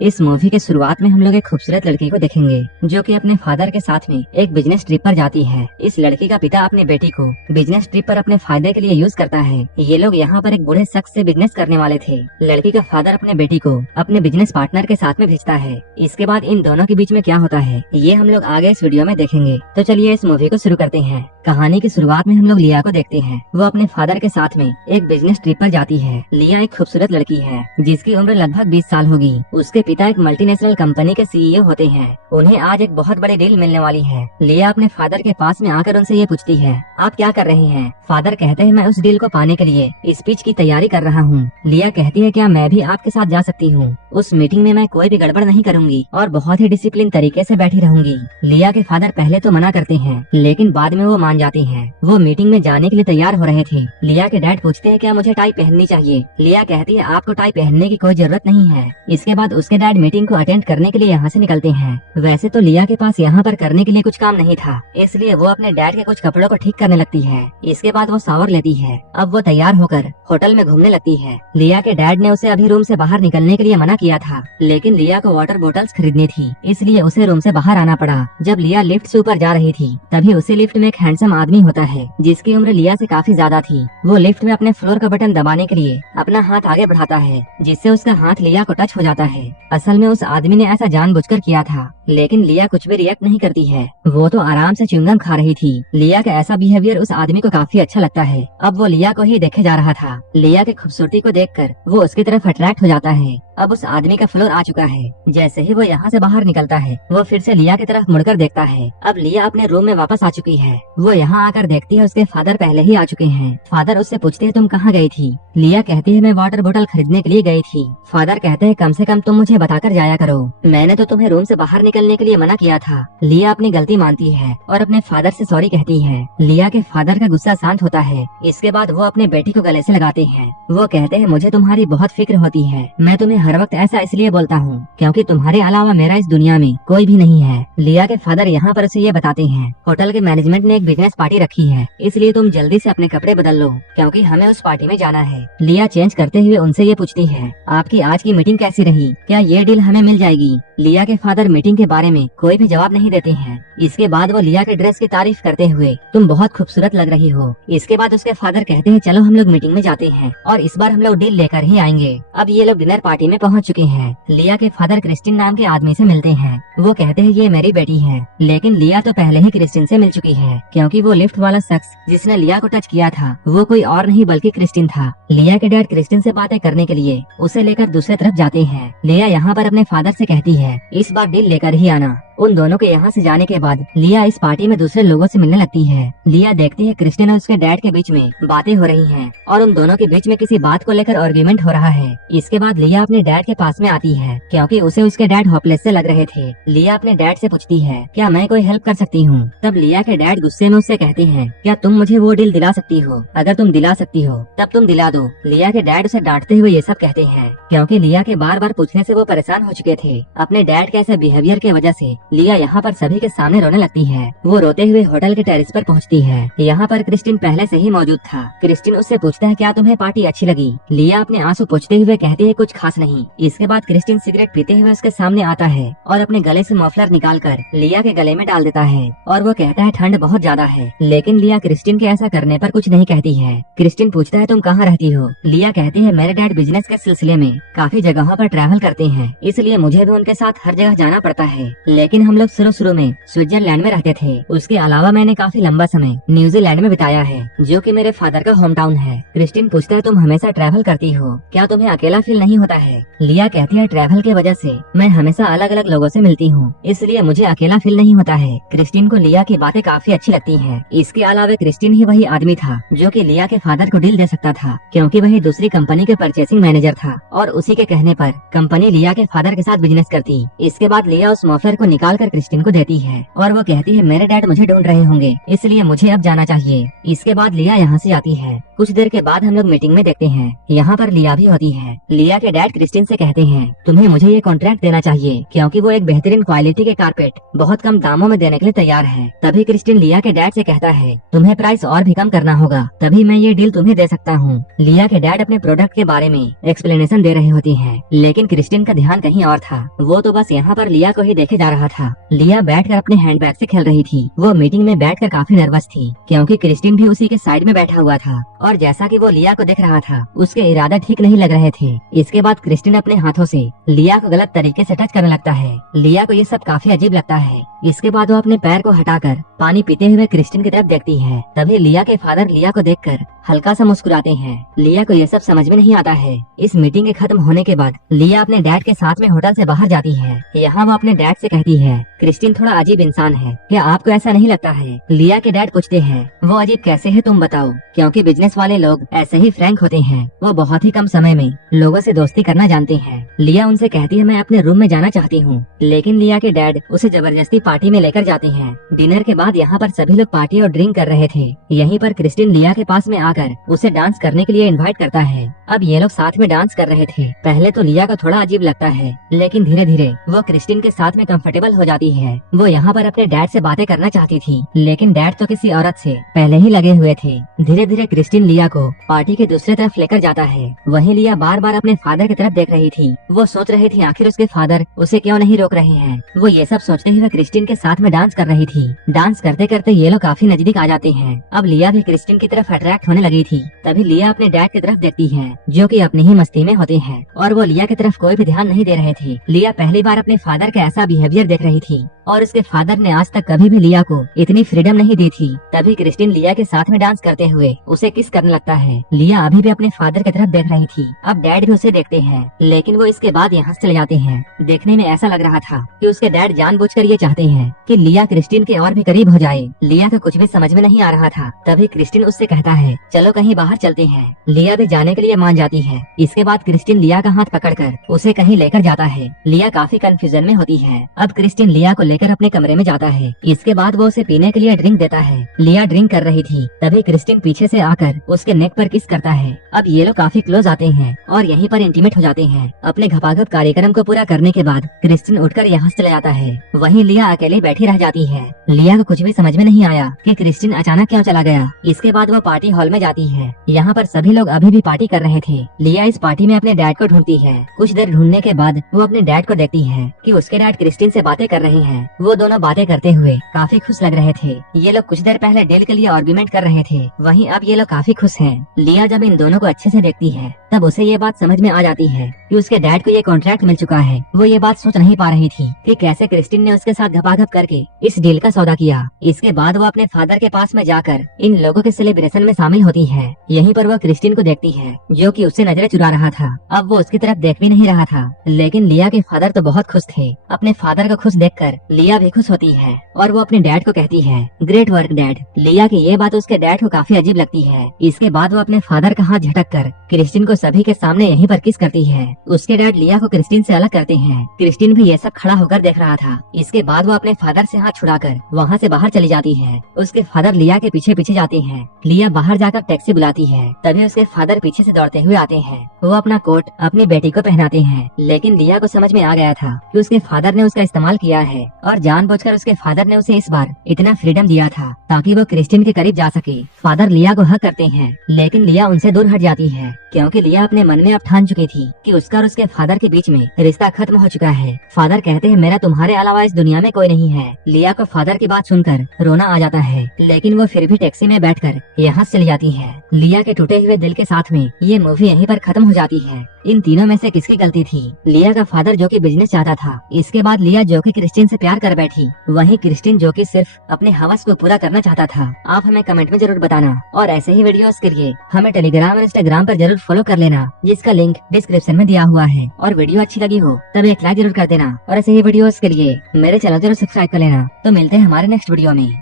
इस मूवी के शुरुआत में हम लोग एक खूबसूरत लड़की को देखेंगे जो कि अपने फादर के साथ में एक बिजनेस ट्रिप पर जाती है। इस लड़की का पिता अपने बेटी को बिजनेस ट्रिप पर अपने फायदे के लिए यूज करता है। ये लोग यहाँ पर एक बूढ़े शख्स से बिजनेस करने वाले थे। लड़की का फादर अपने बेटी को अपने बिजनेस पार्टनर के साथ में भेजता है। इसके बाद इन दोनों के बीच में क्या होता है ये हम लोग आगे इस वीडियो में देखेंगे। तो चलिए इस मूवी को शुरू करते हैं। कहानी की शुरुआत में हम लोग लिया को देखते हैं। वो अपने फादर के साथ में एक बिजनेस ट्रिप पर जाती है। लिया एक खूबसूरत लड़की है जिसकी उम्र लगभग 20 साल होगी। उसके पिता एक मल्टीनेशनल कंपनी के सीईओ होते हैं। उन्हें आज एक बहुत बड़ी डील मिलने वाली है। लिया अपने फादर के पास में आकर उनसे ये पूछती है, आप क्या कर रहे हैं? फादर कहते हैं, मैं उस डील को पाने के लिए स्पीच की तैयारी कर रहा हूँ। लिया कहती है, क्या मैं भी आपके साथ जा सकती हूँ? उस मीटिंग में मैं कोई भी गड़बड़ नहीं करूँगी और बहुत ही डिसिप्लिन तरीके से बैठी रहूंगी। लिया के फादर पहले तो मना करते हैं लेकिन बाद में वो मान जाती हैं। वो मीटिंग में जाने के लिए तैयार हो रहे थे। लिया के डैड पूछते हैं, क्या मुझे टाई पहननी चाहिए? लिया कहती है, आपको टाई पहनने की कोई जरूरत नहीं है। इसके बाद उसके डैड मीटिंग को अटेंड करने के लिए यहाँ से निकलते हैं। वैसे तो लिया के पास यहाँ पर करने के लिए कुछ काम नहीं था, इसलिए वो अपने डैड के कुछ कपड़ों को ठीक करने लगती है। इसके बाद वो शावर लेती है। अब वो तैयार होकर होटल में घूमने लगती है। लिया के डैड ने उसे अभी रूम से बाहर निकलने के लिए मना किया था, लेकिन लिया को वाटर बोतल्स खरीदनी थी, इसलिए उसे रूम से बाहर आना पड़ा। जब लिया लिफ्ट से ऊपर जा रही थी तभी उसी लिफ्ट में एक हैंडसम आदमी होता है जिसकी उम्र लिया से काफी ज्यादा थी। वो लिफ्ट में अपने फ्लोर का बटन दबाने के लिए अपना हाथ आगे बढ़ाता है जिससे उसका हाथ लिया को टच हो जाता है। असल में उस आदमी ने ऐसा जानबूझकर किया था, लेकिन लिया कुछ भी रिएक्ट नहीं करती है। वो तो आराम से च्युइंगम खा रही थी। लिया का ऐसा बिहेवियर उस आदमी को काफी अच्छा लगता है। अब वो लिया को ही देखे जा रहा था। लिया की खूबसूरती को देखकर वो उसकी तरफ अट्रैक्ट हो जाता है। अब उस आदमी का फ्लोर आ चुका है। जैसे ही वो यहाँ से बाहर निकलता है वो फिर से लिया की तरफ मुड़कर देखता है। अब लिया अपने रूम में वापस आ चुकी है। वो यहाँ आकर देखती है उसके फादर पहले ही आ चुके हैं। फादर उससे पूछते हैं, तुम कहाँ गई थी? लिया कहती है, मैं वाटर बोतल खरीदने के लिए गई थी। फादर कहते हैं, कम से कम तुम मुझे बताकर जाया करो, मैंने तो तुम्हें रूम से बाहर निकलने के लिए मना किया था। लिया अपनी गलती मानती है और अपने फादर से सॉरी कहती है। लिया के फादर का गुस्सा शांत होता है। इसके बाद वो अपने बेटी को गले से लगाते हैं। वो कहते हैं, मुझे तुम्हारी बहुत फिक्र होती है। मैं तुम्हें हर वक्त ऐसा इसलिए बोलता हूँ क्योंकि तुम्हारे अलावा मेरा इस दुनिया में कोई भी नहीं है। लिया के फादर यहाँ पर उसे ये बताते हैं, होटल के मैनेजमेंट ने एक बिजनेस पार्टी रखी है, इसलिए तुम जल्दी से अपने कपड़े बदल लो क्योंकि हमें उस पार्टी में जाना है। लिया चेंज करते हुए उनसे ये पूछती है, आपकी आज की मीटिंग कैसी रही? क्या ये डील हमें मिल जाएगी? लिया के फादर मीटिंग के बारे में कोई भी जवाब नहीं देते हैं। इसके बाद वो लिया के ड्रेस की तारीफ करते हुए, तुम बहुत खूबसूरत लग रही हो। इसके बाद उसके फादर कहते हैं, चलो हम लोग मीटिंग में जाते हैं और इस बार हम लोग डील लेकर ही आएंगे। अब ये लोग डिनर पार्टी में पहुंच चुके हैं। लिया के फादर क्रिस्टिन नाम के आदमी से मिलते हैं। वो कहते हैं, ये मेरी बेटी है, लेकिन लिया तो पहले ही क्रिस्टिन से मिल चुकी है क्योंकि वो लिफ्ट वाला शख्स जिसने लिया को टच किया था वो कोई और नहीं बल्कि क्रिस्टिन था। लिया के डैड क्रिस्टिन से बातें करने के लिए उसे लेकर दूसरे तरफ जाते हैं। लिया यहाँ पर अपने फादर से कहती है, इस बार डील लेकर ही आना। उन दोनों के यहाँ से जाने के बाद लिया इस पार्टी में दूसरे लोगों से मिलने लगती है। लिया देखती है क्रिस्टिन और उसके डैड के बीच में बातें हो रही हैं और उन दोनों के बीच में किसी बात को लेकर आर्गुमेंट हो रहा है। इसके बाद लिया अपने डैड के पास में आती है क्योंकि उसे उसके डैड होपलेस से लग रहे थे। लिया अपने डैड से पूछती है, क्या मैं कोई हेल्प कर सकती हूँ? तब लिया के डैड गुस्से में उससे कहते हैं, क्या तुम मुझे वो डील दिला सकती हो? अगर तुम दिला सकती हो तब तुम दिला दो। लिया के डैड उसे डांटते हुए ये सब कहते हैं क्योंकि लिया के बार बार पूछने से वो परेशान हो चुके थे। अपने डैड के ऐसे बिहेवियर की वजह से लिया यहाँ पर सभी के सामने रोने लगती है। वो रोते हुए होटल के टेरेस पर पहुँचती है। यहाँ पर क्रिस्टिन पहले से ही मौजूद था। क्रिस्टिन उससे पूछता है, क्या तुम्हें पार्टी अच्छी लगी? लिया अपने आंसू पोंछते हुए कहती है, कुछ खास नहीं। इसके बाद क्रिस्टिन सिगरेट पीते हुए उसके सामने आता है और अपने गले से मफलर निकालकर लिया के गले में डाल देता है और वो कहता है, ठंड बहुत ज्यादा है। लेकिन लिया क्रिस्टिन के ऐसा करने पर कुछ नहीं कहती है। क्रिस्टिन पूछता है, तुम कहाँ रहती हो? लिया कहती है, मेरे डैड बिजनेस के सिलसिले में काफी जगहों पर ट्रैवल करते हैं, इसलिए मुझे भी उनके साथ हर जगह जाना पड़ता है। लेकिन हम लोग शुरू में स्विट्जरलैंड में रहते थे। उसके अलावा मैंने काफी लंबा समय न्यूजीलैंड में बिताया है जो कि मेरे फादर का होम टाउन है। क्रिस्टिन पूछता है, तुम हमेशा ट्रैवल करती हो, क्या तुम्हें अकेला फील नहीं होता है? लिया कहती है, ट्रैवल की वजह से मैं हमेशा अलग अलग लोगों से मिलती हूँ, इसलिए मुझे अकेला फील नहीं होता है। क्रिस्टिन को लिया की बातें काफी अच्छी लगती है। इसके अलावा क्रिस्टिन ही वही आदमी था जो कि लिया के फादर को डील दे सकता था क्योंकि वही दूसरी कंपनी के परचेसिंग मैनेजर था और उसी के कहने पर कंपनी लिया के फादर के साथ बिजनेस करती। इसके बाद लिया उस मफलर को निकाल कर क्रिस्टिन को देती है और वो कहती है, मेरे डैड मुझे ढूंढ रहे होंगे, इसलिए मुझे अब जाना चाहिए। इसके बाद लिया यहाँ से जाती है। कुछ देर के बाद हम लोग मीटिंग में देखते हैं यहाँ पर लिया भी होती है। लिया के डैड क्रिस्टिन से कहते हैं तुम्हें मुझे ये कॉन्ट्रैक्ट देना चाहिए क्योंकि वो एक बेहतरीन क्वालिटी के कारपेट बहुत कम दामों में देने के लिए तैयार है। तभी क्रिस्टिन लिया के डैड से कहता है तुम्हें प्राइस और भी कम करना होगा तभी मैं ये डील तुम्हें दे सकता हूँ। लिया के डैड अपने प्रोडक्ट के बारे में एक्सप्लेनेशन दे रही होती है, लेकिन क्रिस्टिन का ध्यान कहीं और था। वो तो बस यहाँ पर लिया को ही देखे जा रहा था। लिया बैठकर अपने हैंडबैग से खेल रही थी। वो मीटिंग में बैठकर काफी नर्वस थी क्योंकि क्रिस्टिन भी उसी के साइड में बैठा हुआ था और जैसा कि वो लिया को देख रहा था उसके इरादा ठीक नहीं लग रहे थे। इसके बाद क्रिस्टिन अपने हाथों से लिया को गलत तरीके से टच करने लगता है। लिया को ये सब काफी अजीब लगता है। इसके बाद वो अपने पैर को हटाकर पानी पीते हुए क्रिस्टिन की तरफ देखती है। तभी लिया के फादर लिया को देखकर हल्का सा मुस्कुराते हैं। लिया को ये सब समझ में नहीं आता है। इस मीटिंग के खत्म होने के बाद लिया अपने डैड के साथ में होटल से बाहर जाती है। यहाँ वो अपने डैड से कहती है क्रिस्टिन थोड़ा अजीब इंसान है, क्या आपको ऐसा नहीं लगता है? लिया के डैड पूछते हैं वो अजीब कैसे है तुम बताओ, क्योंकि बिजनेस वाले लोग ऐसे ही फ्रैंक होते हैं। वो बहुत ही कम समय में लोगों से दोस्ती करना जानते हैं। लिया उनसे कहती है मैं अपने रूम में जाना चाहती हूँ, लेकिन लिया के डैड उसे जबरदस्ती पार्टी में लेकर जाते हैं। डिनर के बाद यहाँ पर सभी लोग पार्टी और ड्रिंक कर रहे थे। यहीं पर क्रिस्टिन लिया के पास में आकर उसे डांस करने के लिए इनवाइट करता है। अब ये लोग साथ में डांस कर रहे थे। पहले तो लिया को थोड़ा अजीब लगता है, लेकिन धीरे धीरे वो क्रिस्टिन के साथ में कंफर्टेबल हो जाती है। वो यहाँ पर अपने डैड से बातें करना चाहती थी, लेकिन डैड तो किसी औरत से पहले ही लगे हुए थे। धीरे धीरे क्रिस्टिन लिया को पार्टी के दूसरी तरफ लेकर जाता है। वहीं लिया बार बार अपने फादर की तरफ देख रही थी। वो सोच रही थी आखिर उसके फादर उसे क्यों नहीं रोक रहे हैं। वो ये सब सोचते हुए क्रिस्टिन के साथ में डांस कर रही थी। डांस करते करते ये लोग काफी नजदीक आ जाते हैं। अब लिया भी क्रिस्टिन की तरफ अट्रैक्ट होने लगी थी। तभी लिया अपने डैड की तरफ देखती है, जो कि अपनी ही मस्ती में होते हैं और वो लिया की तरफ कोई भी ध्यान नहीं दे रहे थे। लिया पहली बार अपने फादर का ऐसा बिहेवियर देख रही थी और उसके फादर ने आज तक कभी भी लिया को इतनी फ्रीडम नहीं दी थी। तभी क्रिस्टिन लिया के साथ में डांस करते हुए उसे किस करने लगता है। लिया अभी भी अपने फादर की तरफ देख रही थी। अब डैड भी उसे देखते हैं, लेकिन वो इसके बाद यहाँ से चले जाते हैं। देखने में ऐसा लग रहा था कि उसके डैड जानबूझकर ये चाहते हैं कि लिया क्रिस्टिन के और भी करीब हो जाए। लिया को कुछ भी समझ में नहीं आ रहा था। तभी क्रिस्टिन उससे कहता है चलो कहीं बाहर चलते हैं। लिया भी जाने के लिए मान जाती है। इसके बाद क्रिस्टिन लिया का हाथ पकड़कर उसे कहीं लेकर जाता है। लिया काफी कंफ्यूजन में होती है। अब क्रिस्टिन लिया को लेकर अपने कमरे में जाता है। इसके बाद वो उसे पीने के लिए ड्रिंक देता है। लिया ड्रिंक कर रही थी। तभी क्रिस्टिन पीछे से आकर उसके नेक पर किस करता है। अब ये लोग काफी क्लोज आते हैं और यहीं पर इंटीमेट हो जाते हैं। अपने घपाघप कार्यक्रम को पूरा करने के बाद क्रिस्टिन उठकर यहाँ से चला जाता है। वहीं लिया अकेले बैठी रह जाती है। लिया को कुछ भी समझ में नहीं आया कि क्रिस्टिन अचानक क्यों चला गया। इसके बाद वो पार्टी हॉल में जाती है। यहाँ पर सभी लोग अभी भी पार्टी कर रहे थे। लिया इस पार्टी में अपने डैड को ढूंढती है। कुछ देर ढूंढने के बाद वो अपने डैड को देखती है कि उसके डैड क्रिस्टिन से बातें कर रहे हैं। वो दोनों बातें करते हुए काफी खुश लग रहे थे। ये लोग कुछ देर पहले डील के लिए आर्गुमेंट कर रहे थे। वहीं अब ये लोग काफी खुश हैं। लिया जब इन दोनों को अच्छे से देखती है तब उसे ये बात समझ में आ जाती है कि उसके डैड को ये कॉन्ट्रैक्ट मिल चुका है। वो ये बात सोच नहीं पा रही थी कि कैसे क्रिस्टिन ने उसके साथ घपाघप करके इस डील का सौदा किया। इसके बाद वो अपने फादर के पास में जाकर इन लोगों के सेलिब्रेशन में शामिल होती है। यहीं पर वो क्रिस्टिन को देखती है, जो कि उससे नजरें चुरा रहा था। अब वो उसकी तरफ देख भी नहीं रहा था, लेकिन लिया के फादर तो बहुत खुश थे। अपने फादर को खुश देखकर लिया भी खुश होती है और वो अपने डैड को कहती है ग्रेट वर्क डैड। लिया की ये बात उसके डैड को काफी अजीब लगती है। इसके बाद वो अपने फादर का हाथ झटक कर क्रिस्टिन को सभी के सामने यहीं पर किस करती है। उसके डैड लिया को क्रिस्टिन से अलग करते हैं। क्रिस्टिन भी ये सब खड़ा होकर देख रहा था। इसके बाद वो अपने फादर से हाथ छुड़ाकर वहाँ से बाहर चली जाती है। उसके फादर लिया के पीछे पीछे जाते हैं। लिया बाहर जाकर टैक्सी बुलाती है। तभी उसके फादर पीछे से दौड़ते हुए आते हैं। वो अपना कोट अपनी बेटी को पहनाते हैं, लेकिन लिया को समझ में आ गया था कि उसके फादर ने उसका इस्तेमाल किया है और जानबूझकर उसके फादर ने उसे इस बार इतना फ्रीडम दिया था ताकि वो क्रिस्टिन के करीब जा सके। फादर लिया को हक करते हैं, लेकिन लिया उनसे दूर हट जाती है क्योंकि लिया अपने मन में अब ठान चुकी थी कि उसका और उसके फादर के बीच में रिश्ता खत्म हो चुका है। फादर कहते हैं मेरा तुम्हारे अलावा इस दुनिया में कोई नहीं है। लिया को फादर की बात सुनकर रोना आ जाता है, लेकिन वो फिर भी टैक्सी में बैठकर यहाँ से चली जाती है। लिया के टूटे हुए दिल के साथ में ये मूवी यहीं पर खत्म हो जाती है। इन तीनों में से किसकी गलती थी? लिया का फादर जो कि बिजनेस चाहता था। इसके बाद लिया जो कि क्रिस्टिन से प्यार कर बैठी, वहीं क्रिस्टिन जो कि सिर्फ अपने हवस को पूरा करना चाहता था। आप हमें कमेंट में जरूर बताना और ऐसे ही वीडियोस के लिए हमें टेलीग्राम और इंस्टाग्राम पर जरूर फॉलो कर लेना, जिसका लिंक डिस्क्रिप्शन में दिया हुआ है। और वीडियो अच्छी लगी हो तब एक लाइक जरूर कर देना और ऐसे ही वीडियोस के लिए मेरे चैनल जरूर सब्सक्राइब कर लेना। तो मिलते हैं हमारे नेक्स्ट वीडियो में।